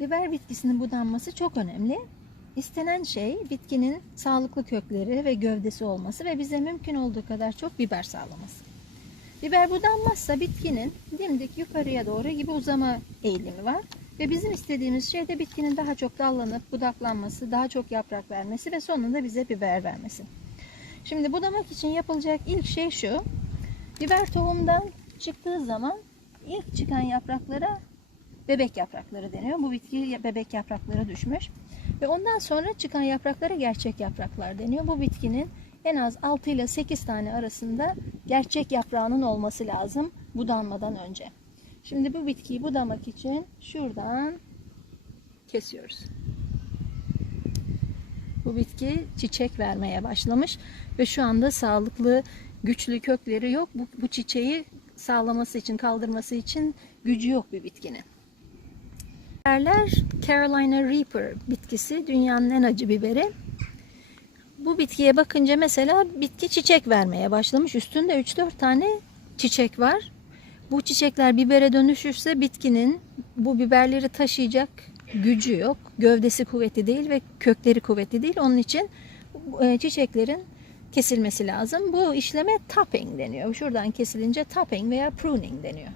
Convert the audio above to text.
Biber bitkisinin budanması çok önemli. İstenen şey bitkinin sağlıklı kökleri ve gövdesi olması ve bize mümkün olduğu kadar çok biber sağlaması. Biber budanmazsa bitkinin dimdik yukarıya doğru gibi uzama eğilimi var. Ve bizim istediğimiz şey de bitkinin daha çok dallanıp budaklanması, daha çok yaprak vermesi ve sonunda bize biber vermesi. Şimdi budamak için yapılacak ilk şey şu. Biber tohumdan çıktığı zaman ilk çıkan yapraklara bebek yaprakları deniyor. Bu bitki bebek yaprakları düşmüş. Ve ondan sonra çıkan yapraklara gerçek yapraklar deniyor. Bu bitkinin en az 6 ile 8 tane arasında gerçek yaprağının olması lazım budanmadan önce. Şimdi bu bitkiyi budamak için şuradan kesiyoruz. Bu bitki çiçek vermeye başlamış ve şu anda sağlıklı, güçlü kökleri yok. Bu, bu çiçeği sağlaması için, kaldırması için gücü yok bir bitkinin. Biberler Carolina Reaper bitkisi dünyanın en acı biberi. Bu bitkiye bakınca mesela bitki çiçek vermeye başlamış. Üstünde 3-4 tane çiçek var. Bu çiçekler bibere dönüşürse bitkinin bu biberleri taşıyacak gücü yok. Gövdesi kuvvetli değil ve kökleri kuvvetli değil. Onun için e, çiçeklerin kesilmesi lazım. Bu işleme topping deniyor. Şuradan kesilince topping veya pruning deniyor.